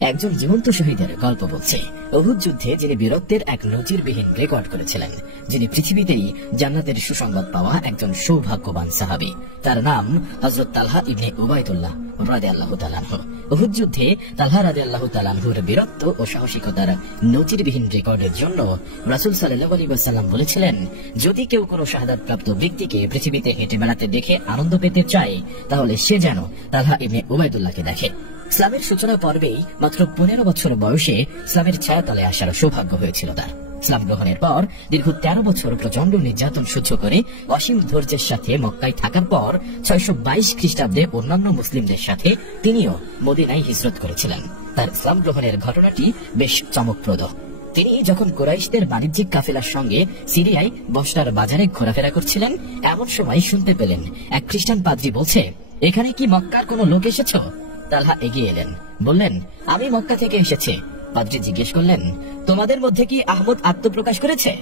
একজন জীবন্ত শহীদের গল্প বলছে। উহুদ যুদ্ধে যিনি বীরত্বের এক নজিরবিহীন রেকর্ড করেছিলেন, যিনি পৃথিবীতেই জান্নাতের সুসংবাদ পাওয়া একজন সৌভাগ্যবান সাহাবী, তার নাম হযরত তালহা ইবনে উবাইদুল্লাহ রাদিয়াল্লাহু তাআলা আনহু। উহুদ যুদ্ধে তালহা রাদিয়াল্লাহু তাআলা আনহুর বীরত্ব ও সাহসিকতার নজিরবিহীন রেকর্ডের জন্য রাসূল সাল্লাল্লাহু আলাইহি ওয়াসাল্লাম বলেছিলেন, যদি কেউ কোনো শাহাদাতপ্রাপ্ত ব্যক্তিকে পৃথিবীতে হেঁটে বেড়াতে দেখে আনন্দ পেতে চায়, তাহলে সে যেন তালহা ইবনে উবাইদুল্লাহকে দেখে। ইসলামের সূচনা পর্বেই মাত্র 15 বছর বয়সে ইসলামের ছায়াতলে আসার সৌভাগ্য হয়েছিল তার। ইসলাম গ্রহণের পর দীর্ঘ 13 বছর প্রচন্ড নির্যাতন সহ্য করে অসীম ধৈর্যের সাথে মক্কায় থাকার পর 622 খ্রিস্টাব্দে অন্যান্য মুসলিমদের সাথে তিনিও মদিনায় হিজরত করেছিলেন। তার ইসলাম গ্রহণের ঘটনাটি বেশ চমকপ্রদ। তিনি যখন কুরাইশদের বাণিজ্যিক কাফেলার সঙ্গে সিরিয়ায় বসরার বাজারে ঘোরাফেরা করছিলেন, এমন সময় শুনতে পেলেন এক খ্রিস্টান পাদ্রী বলছে, এখানে কি মক্কার কোনো লোক এসেছ? তালহা এগিয়ে এলেন, বললেন, আমি মক্কা থেকে এসেছি। পাদ্রী জিজ্ঞেস করলেন, তোমাদের মধ্যে কি আহমদ আত্মপ্রকাশ করেছে?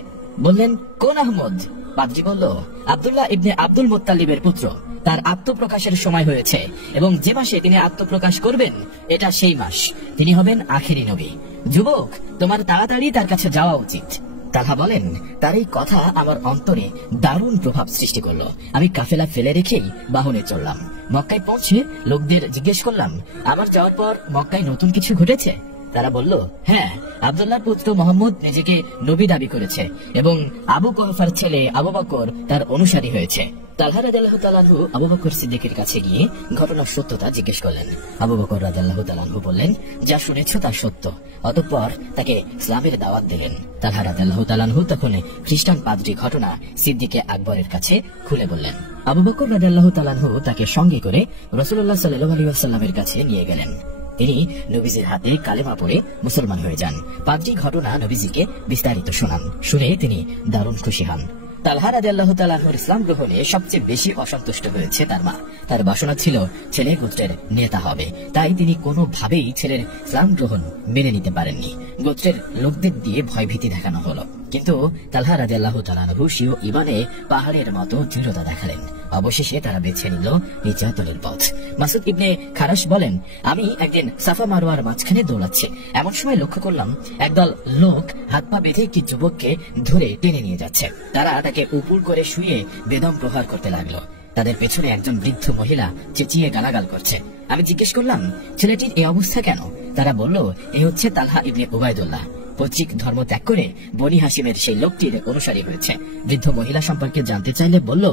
বললেন, কোন আহমদ? পাদ্রী বলল, আব্দুল্লাহ ইবনে আব্দুল মুত্তালিবের পুত্র। তার আত্মপ্রকাশের সময় হয়েছে এবং যে মাসে তিনি আত্মপ্রকাশ করবেন এটা সেই মাস। তিনি হবেন আখেরি নবী। যুবক, তোমার তাড়াতাড়ি তার কাছে যাওয়া উচিত। তালহা বলেন, তার এই কথা আমার অন্তরে দারুণ প্রভাব সৃষ্টি করলো। আমি কাফেলা ফেলে রেখেই বাহনে চললাম। মক্কায় পৌঁছে লোকদের জিজ্ঞেস করলাম, আমার যাওয়ার পর মক্কায় নতুন কিছু ঘটেছে? তারা বলল, হ্যাঁ, আব্দুল্লাহর পুত্র মোহাম্মদ নিজেকে নবী দাবি করেছে এবং আবু কুহাফার ছেলে আবু বকর তার অনুসারী হয়েছে। তালহা রাদিয়াল্লাহু তাআলা আনহু আবু বকর সিদ্দিকের কাছে গিয়ে ঘটনার সত্যতা জিজ্ঞেস করলেন। আবু বকর রাদিয়াল্লাহু তাআলা আনহু বললেন, যা শুনেছ তা সত্য। অতঃপর তাকে ইসলামের দাওয়াত দিলেন। তালহা রাদিয়াল্লাহু তাআলা আনহু তখন খ্রিস্টান পাদ্রী ঘটনা সিদ্দিকে আকবরের কাছে খুলে বললেন। আবু বকর রাদিয়াল্লাহু তাআলা আনহু তাকে সঙ্গে করে রাসূলুল্লাহ সাল্লাল্লাহু আলাইহি ওয়াসাল্লামের কাছে নিয়ে গেলেন। তিনি নবীজির হাতে কালেমা পড়ে মুসলমান হয়ে যান। পাদ্রী ঘটনা নবীজিকে বিস্তারিত শোনান। শুনে তিনি দারুণ খুশি হন। তালহা রাদিয়াল্লাহু তাআলা আনহুর ইসলাম গ্রহণে সবচেয়ে বেশি অসন্তুষ্ট হয়েছে তার মা। তার বাসনা ছিল ছেলে গোত্রের নেতা হবে, তাই তিনি কোনোভাবেই ছেলের ইসলাম গ্রহণ মেনে নিতে পারেননি। গোত্রের লোকদের দিয়ে ভয়ভীতি দেখানো হলো, কিন্তু তালহা রাদিয়াল্লাহু তাআলা আনহু স্বীয় ঈমানে পাহাড়ের মতো দৃঢ়তা দেখালেন। অবশেষে তারা বেছে নিল নির্যাতনের পথ। মাসুদ ইবনে খারাশ বলেন, আমি একদিন সাফা মারওয়ার মাঝখানে দৌড়াচ্ছি। এমন সময় লক্ষ্য করলাম একদল লোক হাত পা বেঁধে একটি যুবককে ধরে টেনে নিয়ে যাচ্ছে। তারা তাকে উপুড় করে শুয়ে বেদম প্রহার করতে লাগলো। তাদের পেছনে একজন বৃদ্ধ মহিলা চেঁচিয়ে গালাগাল করছে। আমি জিজ্ঞেস করলাম, ছেলেটির এই অবস্থা কেন? তারা বলল, এ হচ্ছে তালহা ইবনে উবাইদুল্লাহ, পৈতৃক ধর্ম ত্যাগ করে বনি হাশিমের সেই লোকটির অনুসারী হয়েছে। বৃদ্ধ মহিলা সম্পর্কে জানতে চাইলে বলল,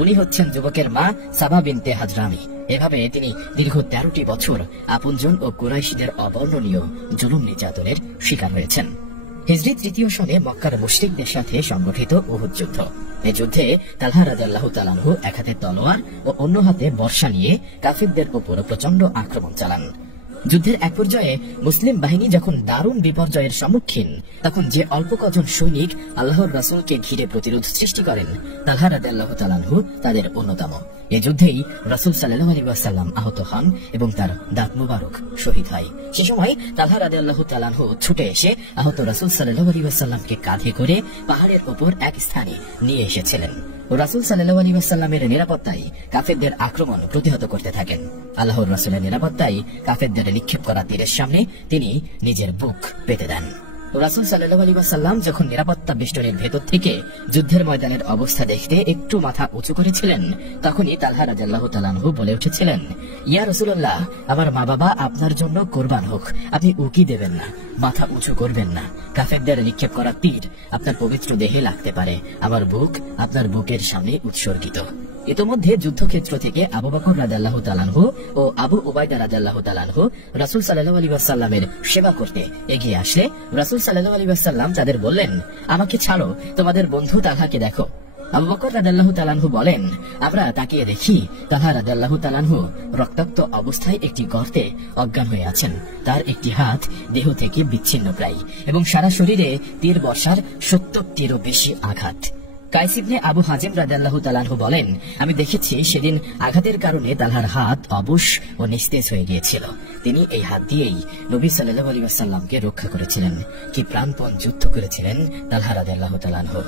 উনি হচ্ছেন যুবকের মা সাবা বিনতে হাজরামি। এভাবে তিনি দীর্ঘ 13টি বছর আপনজন ও কুরাইশদের অবর্ণনীয় জুলুম নির্যাতনের শিকার হয়েছেন। হিজরি 3য় সনে মক্কার মুশরিকদের সাথে সংগঠিত উহুদ যুদ্ধ। এই যুদ্ধে তালহা রাদিয়াল্লাহু তাআলা আনহু এক হাতে তলোয়ার ও অন্য হাতে বর্শা নিয়ে কাফিরদের উপর প্রচন্ড আক্রমণ চালান। যুদ্ধের এক পর্যায়ে মুসলিম বাহিনী যখন দারুণ বিপর্যয়ের সম্মুখীন, তখন যে অল্প কজন সৈনিক আল্লাহর রাসূলকে ঘিরে প্রতিরোধ সৃষ্টি করেন, তালহা রাদিয়াল্লাহু তাআলা আনহু তাদের অন্যতম। এই যুদ্ধেই রাসূল সাল্লাল্লাহু আলাইহি ওয়াসাল্লাম আহত হন এবং তার দাঁত মুবারক শহীদ হয়। সে সময় তালহা রাদিয়াল্লাহু তাআলা আনহু ছুটে এসে আহত রাসূল সাল্লাল্লাহু আলাইহি ওয়াসাল্লামকে কাঁধে করে পাহাড়ের উপর এক স্থানে নিয়ে এসেছিলেন। রাসূল সাল্লাল্লাহু আলাইহি ওয়াসাল্লামের নিরাপত্তায় কাফেরদের আক্রমণ প্রতিহত করতে থাকেন। আল্লাহর রাসূলের নিরাপত্তায় কাফেরদের নিক্ষেপ করা তীরের সামনে তিনি নিজের বুক পেতে দেন। রাসূল সাল্লাল্লাহু আলাইহি ওয়াসাল্লাম যখন নিরাপত্তা বেষ্টনীর ভেতর থেকে যুদ্ধের ময়দানের অবস্থা দেখতে একটু মাথা উঁচু করেছিলেন, তখনই তালহা রাদিয়াল্লাহু তাআলা আনহু বলে উঠেছিলেন, ইয়া রাসূলুল্লাহ, আমার মা বাবা আপনার জন্য কুরবান হোক, আপনি উকি দেবেন না, মাথা উঁচু করবেন না। কাফেরদের নিক্ষেপ করা তীর আপনার পবিত্র দেহে লাগতে পারে। আমার বুক আপনার বুকের সামনে উৎসর্গিত। ইতোমধ্যে যুদ্ধক্ষেত্র থেকে আবু বকর রাদিয়াল্লাহু তাআলা আনহু ও আবু উবাইদা রাদিয়াল্লাহু তাআলা আনহু রাসূল সাল্লাল্লাহু আলাইহি ওয়াসাল্লামের সেবা করতে এগিয়ে আসলে রাসূল সাল্লাল্লাহু আলাইহি ওয়াসাল্লাম তাদের বললেন, আমাকে ছাড়ো, তোমাদের বন্ধু তালহাকে দেখো। আবু বকর রাদিয়াল্লাহু তাআলা আনহু বলেন, আমরা তাকিয়ে দেখি তালহা রাদিয়াল্লাহু তাআলা আনহু রক্তাক্ত অবস্থায় একটি গর্তে অজ্ঞান হয়ে আছেন। তার একটি হাত দেহ থেকে বিচ্ছিন্ন প্রায় এবং সারা শরীরে তীর বর্ষার 70টিরও বেশি আঘাত। কাইস ইবনে আবু হাজিম রাদিয়াল্লাহু তাআলা আনহু বলেন, আমি দেখেছি সেদিন আঘাতের কারণে তালহার হাত অবশ ও নিস্তেজ হয়ে গিয়েছিল। তিনি এই হাত দিয়েই নবী সাল্লাল্লাহু আলাইহি ওয়াসাল্লামকে রক্ষা করেছিলেন। কি প্রাণপণ যুদ্ধ করেছিলেন তালহা রাদিয়াল্লাহু তাআলা আনহু।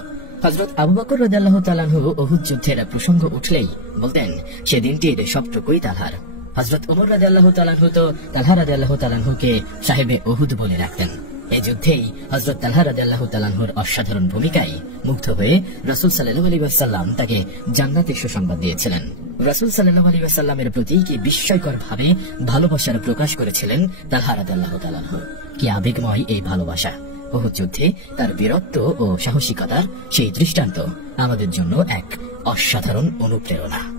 হযরত আবু বকর রাদিয়াল্লাহু তাআলা আনহু উহুদ যুদ্ধের প্রসঙ্গ উঠলেই বলতেন, সেদিনটির সবটুকুই তালহার। হযরত ওমর রাদিয়াল্লাহু তাআলা আনহু তো তালহা রাদিয়াল্লাহু তাআলা আনহুকে সাহেবে উহুদ বলে রাখতেন। এই যুদ্ধেই হযরত তালহা রাদিয়াল্লাহু তাআলা আনহুর অসাধারণ ভূমিকায় মুগ্ধ হয়ে রাসূল সাল্লাল্লাহু আলাইহি ওয়াসাল্লাম তাকে জান্নাতের সুসংবাদ দিয়েছিলেন। রাসূল সাল্লাল্লাহু আলাইহি ওয়াসাল্লামের প্রতি কি বিস্ময়কর ভাবে ভালোবাসার প্রকাশ করেছিলেন তালহা রাদিয়াল্লাহু তাআলা আনহু। কি আবেগময় এই ভালোবাসা! উহুদ যুদ্ধে তার বীরত্ব ও সাহসিকতার সেই দৃষ্টান্ত আমাদের জন্য এক অসাধারণ অনুপ্রেরণা।